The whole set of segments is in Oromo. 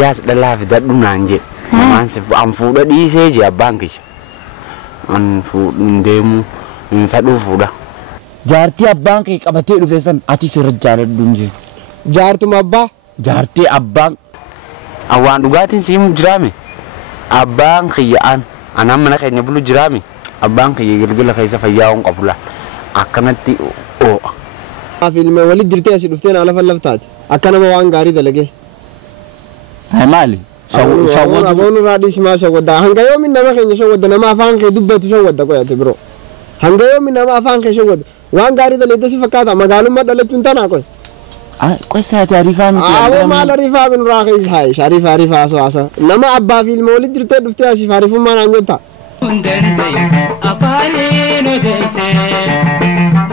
Yaas dhalaa fi dadhu naan jedhe. An fuudha dhiisee jee abbaan kiyya. An fuudhuun deemu hin fadhuu fuudha. Jaartii abbaan kee qabatee dhufe san ati sirra jaaladhuun jee. Jaartuma abbaa? Jaartii abbaan. Awwaan dhugaatiin siimu jiraame. Abbaan kiyya'an anaan mana keenya bulu jiraame. Abbaan kiyya gilgila keessa fayyaa'uun qabula. Akkanatti oo'a. Filmee walitti jirtee asii dhuftee naa lafa laftaati. Akka nama waan gaarii dalagee. Maali? Shawwaddu. Aboon irraa dhiismaa shawwadda. Hanga yoomin nama keenya shawwadda nama afaan kee dubbatu shawwadda qoyate biroo. Hanga yoomin nama afaan kee shawwadda. Waan gaarii dalagee si fakkaata magaalummaa dhalachuun tanaa qoy. Qoy saati arifaa miti. Aboo maal arifaa bin irraa keessa haayi sharifa arifaa haasa. Nama abbaa filmee walitti jirtee dhuftee asii arifummaa naan jetta.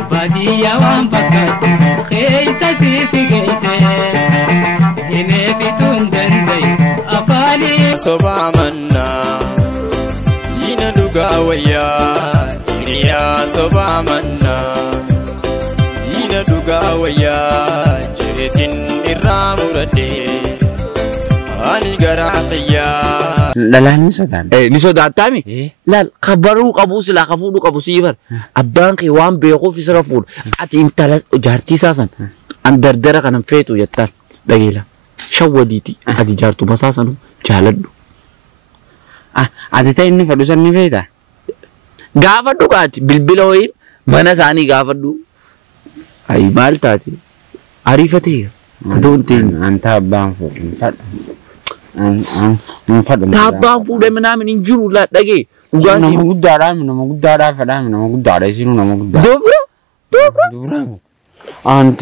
Badia wan pakat khayta sisigayte hine bitun dandai afali sobamanna yina duga waya ya sobamanna yina duga waya jetin iramurade ani garaqiya Lalaani sodan. Ni sodaatami. Lal kabaru qabu sila kafudu qabu sibar. Abbaan kee waan beekuuf isra fuudhu. Ati intala jaartii saasan an dardara kanan feetu jettaan dhageela. Shawwadiiti ati jaartu basaasanu jaaladhu. Ati ta'e inni fedhu san ni feeta. Gaafadhu qaati bilbila wayii mana isaanii gaafadhu. Ayi maal taate ariifatee. Doonteen. Anta abbaan fuudhu fadhu. Tabbaan fuudhee minaamin hin jiru laa dhagee. Nama guddaadhaa nama guddaadha isinuu nama guddaadha. Dobra.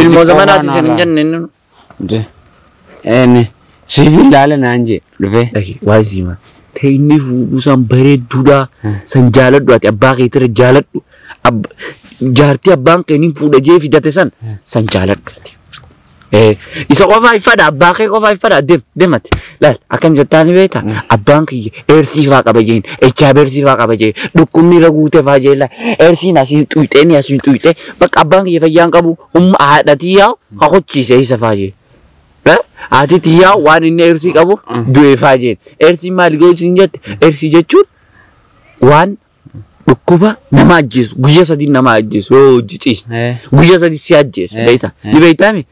Ilmoo zamanaati isin hin jenne. Inni siifii ilaala naan jee dhufee. Dhagee waan siima. Ta'e inni fuudhu san bareedduudha. San jaaladhu ati abbaa keetira jaaladhu. Jaartii abbaan kee ni fuudha jee fidate san jaaladhu ati. Isa qofa ifada abbaa kee qofa ifada deemati laal akkam jettaani beekta abbaan kiyya eersii faa qaba jeen echaa beersii faa qaba jeen dhukkubni irra guutee faa jeen laa eersiin asiin tuyxee bakka abbaan kiyya fayyaan qabu haadhatii yaa'u kakochiise isa faa jeen haatitii yaa'u waan inni eersii qabu du'ee faa jeen eersiin maali goosiin jette eersii jechuun waan dhukkuba nama ajjeesu guyya sadii nama ajjeesu yoo hojjiciisne guyya sadii si ajjeesu beekta ni beektaami.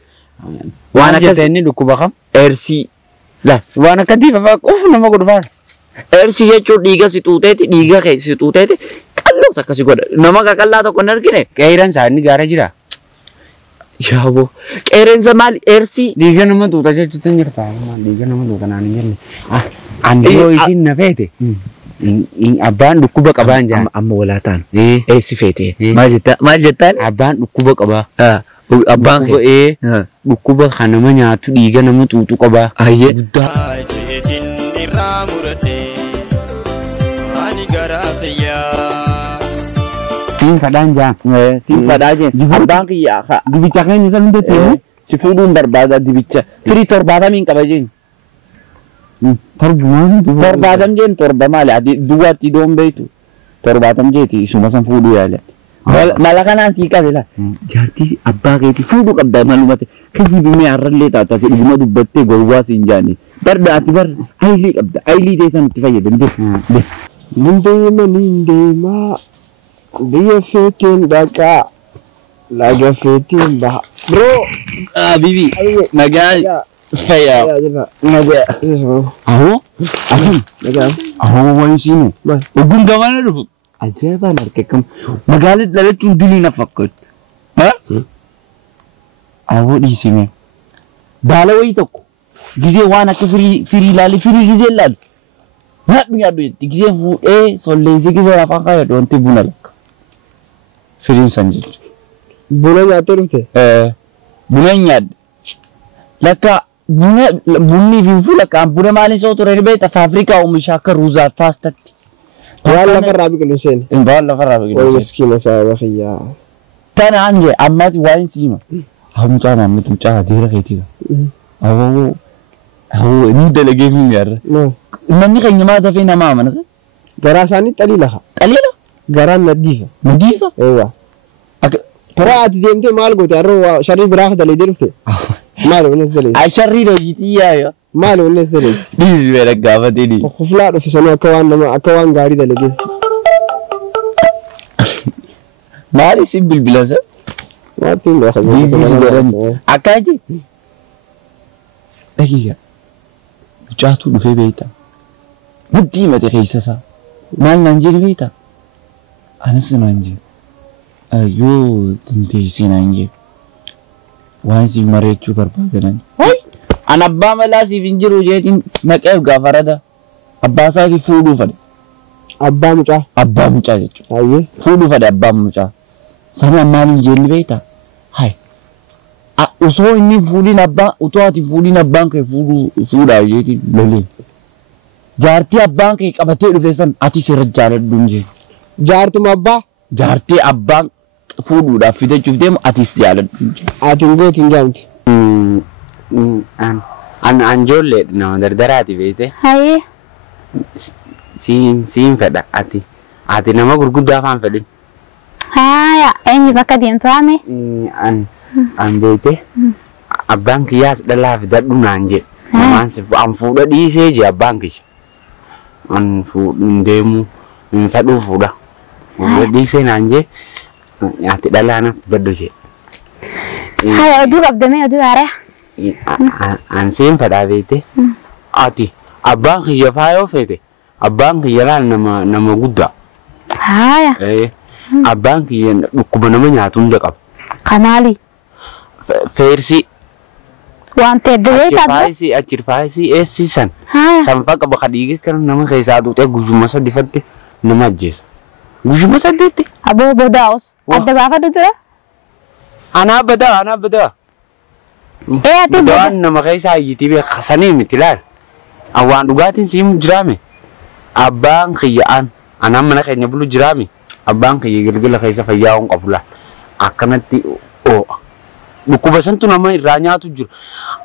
Waan akka inni dhukkuba kam? Eersii. Laa waan akka diifa qofu nama godhufaa. Eersii jechuun dhiiga si xuuxeeti qalloos akkasii godha. Nama qaqallaa tokko hin argine. Qeerran isaa inni gaara jira. Yaaboo qeerransa maali eersii? Dhiiga nama xuuxa jechuutu hin jirta. Dhiiga nama xuuxa naan hin jenne. Ani yoo isin na feete. Abbaan dhukkuba qabaan jaan. Amma walaataan. Eessi feete. Maal jettaan? Abbaan dhukkuba qabaa. Abbaan kee dhukkuba kan nama nyaatu dhiiga nama xuuxu qabaa. Ayyee. Jetin iramurade ani garaqiya. Siin fadhaan jaan. Siin fadhaa jeen. Abbaan kiyya Dibicha keenya isa hundee teemu. si fuudhuun barbaada dibicha. Firii 70 qaba jeen. Torbaatam jeen torba maali ati duwwaatti doon beektu. 70 jeeti isuma san fuudhuu yaala. Mala kanaan sii qabe la. Jaartii abbaa keetii fuudhuu qabda malumate. Kiji bimee harrallee taata fi dhuguma dubbattee gowwaa siin jaani. Barda ati bar haylii qabda. Haylii teessan itti fayyadamte. Nindeema biyya feetiin dhaqaa laga feetiin baha. Bro. Bibi. Nagaa fayyaa. Nagaa. Ahoo. Nagaa. Ahoo waan isiinu. Ogun gamana dhufu. Ajaa'ibaan harkakam. Magaalaa dhalachuun dilii na fakkaatu. Ahoo dhiisime. Baala wayii tokko. Gizee waan akka firii ilaali firii gizee ilaali. Nyaadhu jetti gizee fuudhee solleessee gizee afaan kaayadhu wanti buna lakka. Firiin san jechuudha. Buna nyaattee dhufte? Buna nyaadde. Lakka bunni fi fuula buna maaliin soo ture ni beekta faafrikaa oomisha akka ruuzaa paastatti. Waan lafarraa biqilu seen. Waan lafarraa biqilu seen. seen. Miskiina saaba xiyyaa. Tana anje ammati waan siima. Mucaa maammitu mucaa deera keetiidha. Ni dalagee fi yaarra. Manni keenya maa dafee nama amana se? Garaa isaanii xalii lafa. Xaliidha? Garaan nadiifa. Nadiifa? Eewwa. Toraa ati deemtee maal goote harroo sharrii biraa dalee dhufte? Maal waliin dalee? Sharrii hojiitii yaayo. maal wanni ture Dhiisi bee dhaggaafate ni. kuflaa dhufisanii akka waan gaarii dalagee Maali si bilbilasa? waatiin beeka Dhiisi si godhani. Akkaaji. Dhagiiga. Mucaatu dhufee beekta. Natti himate keessa isaa. Maal naan jedhe beekta? Anas naan jedhe. Yoo dandeessee naan jedhe. Waan si mareechuu barbaadan. An abbaa malaa siif hin jiru jeetiin naqeef gaafa rada. Abbaa isaatii fuudhuu fade. abbaa mucaa Abbaa mucaa jechuudha. ayyee Fuudhuu fade abbaa mucaa. Sana maal hin jenne beekta? Hai. Osoo inni fuudhin abbaa utoo ati fuudhin abbaan kee fuudhaa jeetiin lolee. Jaartii abbaan kee qabatee dhufe san ati sirra jaaladhuun jee. jaartuma abbaa Jaartii abbaan fuudhuudhaaf fitachuuf deemu atis jaaladhuun jee. ati hin gootu hin jaamti An ijoollee nama dardaraati beekte. Hayyee. Siin fedha ati nama gurguddaa afaan fedhin. Haaya eenyu bakka deemtu haame? An beekte abbaan kiyyaas dhalaa fidadhu naan jedhe. An fuudha dhiisee jee abbaan kiyya. An fuudhin deemu fedhuu fuudha. Fuudha dhiisee naan jee ati dhalaa naaf fidadhu jee. Haaya oduu qabdamee oduu haaraa. An siin fedhaa beekte ati abbaan kiyya faayoo feete abbaan kiyya laal nama guddaa. Haaya. Abbaan kiyya dhukkuba nama nyaatu hunda qaba. Kamaali. Feersii. Waan teeddee taatu. Achirfaayisii eessisan. Haaya. Sanfaa qaba kadhiige kan nama keessaa tuutee guyyuma sadii fatte nama ajjeesa. Guyyuma sadiitti. Aboo bodaa'us. Adda baafadhu ture. Anaa badaa. Ati Badaan nama keessaa iyyitii beeka sanii miti laal. Awwaan dhugaatiin siimu jiraame. Abbaan kiyya'aan anaan mana keenya bulu jiraame. Abbaan kiyya galgala keessa fayyaa'uun qabu laal. Akkanatti oo'a. Dhukkuba santu nama irraa nyaatu jiru.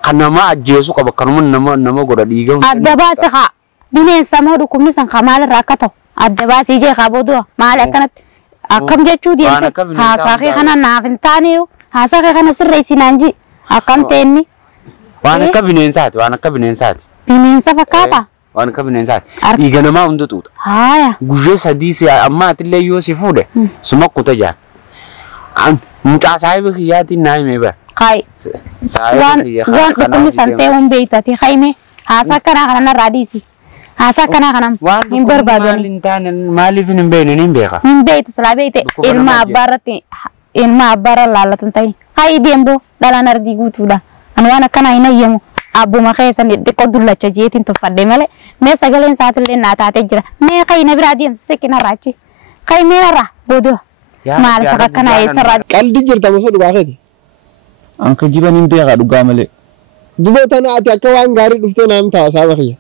Kan nama ajjeesu qaba kanuma nama godha dhiiga. adda baase haa. Bineensa moo dhukkubni san haa maalirraa akka ta'u. Adda baasii jee haa booduu maali akkanatti. Akkam jechuu deemte. Haasaa kee kana naaf hin taane haasaa kee kana sirreessi naan jii. Akkam ta'enni. Waan akka bineensaati. Bineensa fakkaata. Waan akka bineensaati. Dhiiga namaa hunda tuuta. Haaya. Guyyee sadii amma atillee yoo si fuudhe suma kuta jaan. Mucaa saahiba kiyyaatiin naa himee bara. Kai. Waan dhukkubni san ta'e hin beektati haime haasaa kanaa kana narraa dhiisi. Haasaa kanaa kana hin barbaadani. Maaliif hin beekne hin beeka. Hin beektu silaa beekte ilma abbaarra laallatu hin ta'in. Kai deemboo dhalaan ardii guutuudha. Ani waan akkanaa hin ayyamu. Abbuma keessan xiqqoo dullacha jeetiin tuffadhe malee mee sagaleen isaatillee naa taatee jira. Mee kai na biraa deemsisee kinarraachi. Kai mee narraa booduu. Maal isa akkanaa eessarraa. qalbii jirta mosoo dhugaa keeti Anka jiban hin beekaa dhugaa malee. duboota ati akka waan gaarii dhuftee naam ta'a saaba kiyya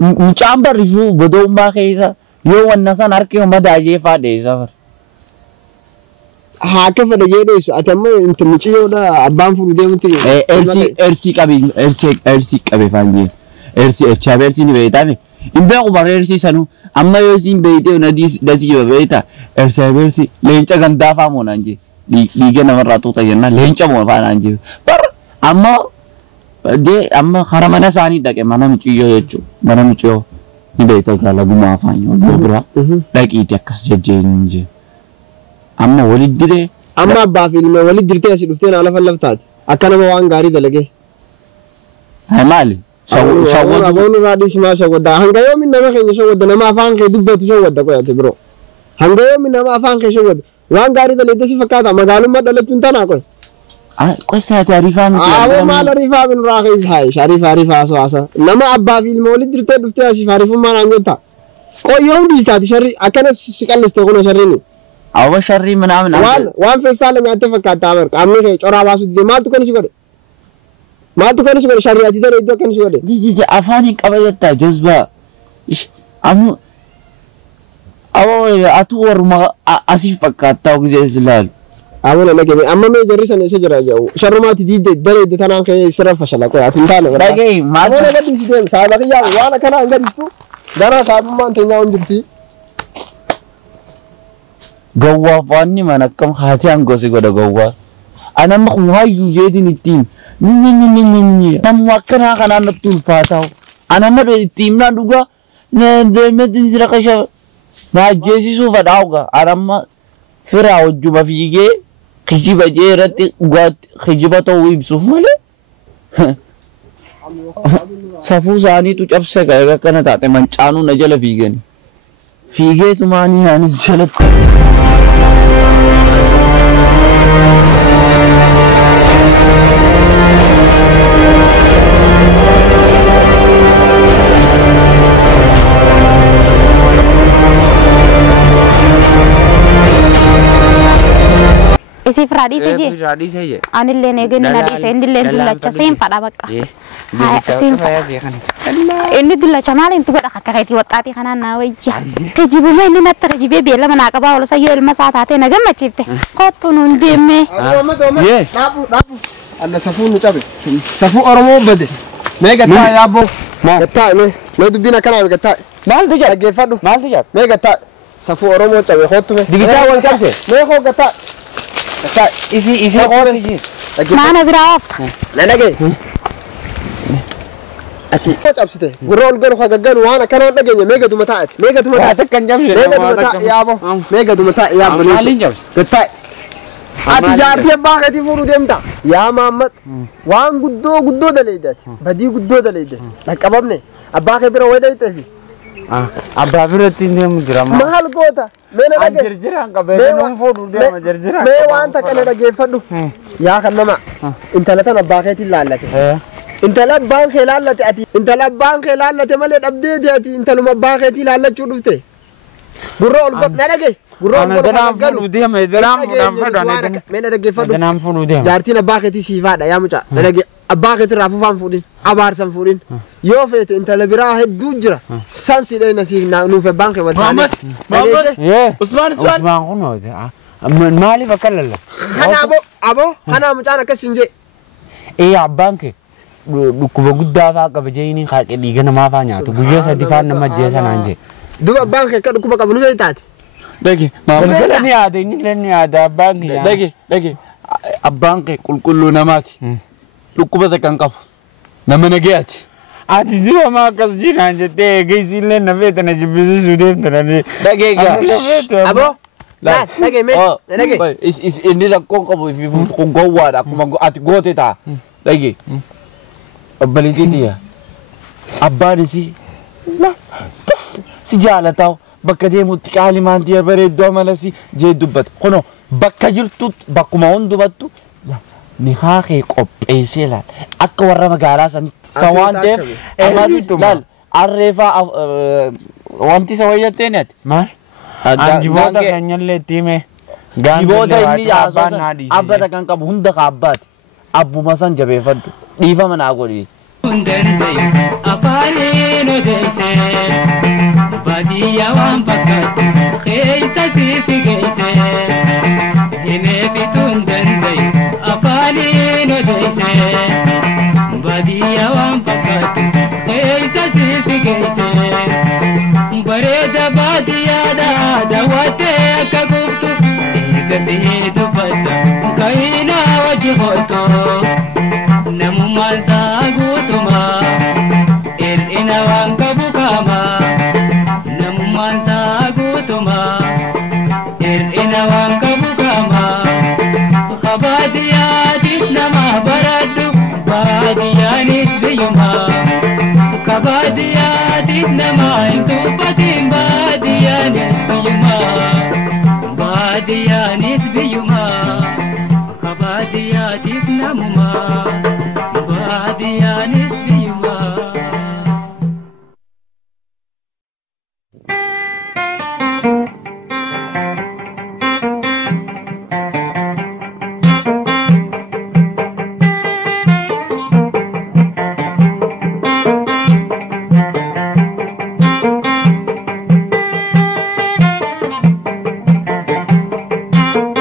Mucaan barriifuu bodoommaa keessa yoo wanna san harkee madaajee faadhe safar. haa akka fedha jee dho'isu ati ammoo inti muciyyoodha abbaan fuudhu deemutti Ersii qabe faan jee. Ersii ni beektaame. Hin beeku bara ersii sanuu. Amma yoo siin beektee dasii jiba beekta. Ersii leenca gandaa faamoo naan jee. Dhiiga namarraa tuuta jennaan leenca moo faanaan jee. Amma karaa mana isaanii dhaqe mana muciyyoo jechuudha. Mana muciyyoo ni beektaa gaalagumaa afaan yoo biraa dhaqiiti akkas jejjeenyu jee. Amma walit diree. amma abbaa fi ilma walit dirtee asii dhuftee naa lafa laftaati akka nama waan gaarii dalagee Maali? Aboon irraa dhiisimaa shawwaddaa hanga yoomin nama keenya shawwadda nama afaan kee dubbatu shawwadda qoyate biroo hanga yoomin nama afaan kee shawwadda waan gaarii dalagee si fakkaata magaalummaa dhalachuun tanaa qoy. Qosaati ariifaa miti. Aboo maal ariifaa bin irraa keessa haayi shariifa haasa nama abbaa fi ilma walit dirtee dhuftee asii faarifummaa naan jetta qoyyoo hundi istaati sharri akkana si qalliste kuna sharriini. Awwa sharrii minaamin waan feessaala nyaattee fakkaata amar qaamni kee coraa baasuu didee maaltu kan si godhe sharrii ati dalee iddoo kan si godhe. Jijjiija afaan hin qaba jettaa jazbaa. Amma awwa atu warma asiif fakkaattaa gisee silaalu. Aboo na dhagee amma mee jarri sana isa jira sharrumaati diidde dalee idda tanaan kee sirra fashala qoy ati hin taane. Dhagee maal. Aboo na gadhiisi deemu saaba kiyyaa waan akkanaa hin gadhiistu gara saabummaan teenyaa hin jirti. Gawwaa faanni man akkam haati hangosi godha gawwaa. Ana ma kun hayu jedin team. Ni namma kana kana na tulfataw. Ana ma do team na duga na medin dira kasha. Na jesi su fadauga. Ana ma fira wajjuba fige khijiba jerati gwat khijiba to wibsuf male. Safuu isaanii tu cabse ka'ee akkana taate mancaanuu na jala fiigani. Fiigeetu maanii anis jala isi Fradi saja. Fradi saja. Anil lene gini nadi saya ini lene dulu aja saya pada bakka. Ini dulu aja malah itu gak ada kakak itu waktu kanan nawa ya. Kejibunya ini nanti kejibu biar mana aku bawa saya ilmu saat hati naga macam teh. Kau tuh nundi me. Dapu. Anda safu nu cabe. Safu oromo bade. Me gata ya bo. Gata me tu bina kana gata. Mal tu jap. Lagi fadu. Mal tu jap. Me gata. Safu oromo cabe hotu me. Digita wal cabse. Me ho gata. Gata Isi kau lagi. Mana berawat? Nana ke? Ati. Kau cabse teh. Gurol gor kau gagan wana kana lagi ni. Mega tu mata. Mega tu mata. Kata kan cabse. Mega tu mata ya bo. Mega tu mata ya bo. Malin cabse. Gata. Ati jaarti abbaa keetii fuudhuu deemta. Yaa Mahammad waan guddoo daleeydati. Badii guddoo daleeyde. Dhaqqabamne abbaa kee bira wayidayteefi. Abbaa biratti hin deemu jira. Maal goota? Meena dhage. An jirjiraan qabee nama fuudhuu deema jirjiraan. Mee wanta kana dhageeffadhu. Yaa kan nama intala tan abbaa keetiin laallate. Intala abbaan kee laallate ati. Intala abbaan kee laallate malee dhabdeeti ati intaluma abbaa keetii laallachuu dhufte. Gurra ol godh na dhage. Danaan fuudhuu deema. Danaan fuudhaan Meena dhageeffadhu. Danaan fuudhuu deema. Jaartiin abbaa keetii siifaadha yaa mucaa. Dhage abbaa keetii raafufaan fuudhin. Abaarsan fuudhin. Yoo feete intala biraa hedduu jira. San sidhee nasiif nuuf abbaan kee wataane. Usmaan kunooti. Maaliif akka lalla? Kana aboo kana mucaan akkas hin jee. Abbaan kee dhukkuba guddaa fa'aa qaba jeeni haaqee dhiiga namaa fa'aa nyaatu. Guyyaa sadii fa'aa nama ajjeesa naan jee. Duba abbaan kee akka dhukkuba qabu nu beektaati. Dhage inni yaada abbaan kee. Dhage abbaan kee qulqulluu namaati. Dhukkuba takkan qabu. Nama nagayaati. Ati jiwa maa akkas jiinaan jettee geessillee na feete na jibbisiisuu deemtanii. Dhage egaa. Aboo. Dhage mee. Dhage. Inni rakkoon qabu kun gowwaadha akkuma ati goote ta'a. Dhage. Obbaleetiitiya. Abbaan si jaalataa bakka deemutti qaali maantii bareedduu amala si jee dubbata. Kuno bakka jirtu bakkuma hundumattu ni haaqee qopheessee laal akka warra magaalaa sanii. Sawaan ta'eef laal arreefaa wanti isa wayyatteen ati. Maal? Anjiboota keenyallee tiime. Jiboota inni yaasoosan abbata kan qabu hunda ka abbaati. Abbuma san jabeeffadhu dhiifama naa godhiiti. Baadiyyaa waan fakkaatu keessa siisi geesse himee bituun danda'e afaaniin odeesse. Baadiyyaa waan fakkaatu keessa siisi geesse bareeda baadiyyaadha daawwattee akka gubtu eeggatee dubbata kaayinaa wajji hootoo namummaan isaa guutumaa hir'ina waan qabu qaamaa. Kabadiyaatis nama hin tuffatin baadiyaanis biyyuma kabadiyaatis namuma.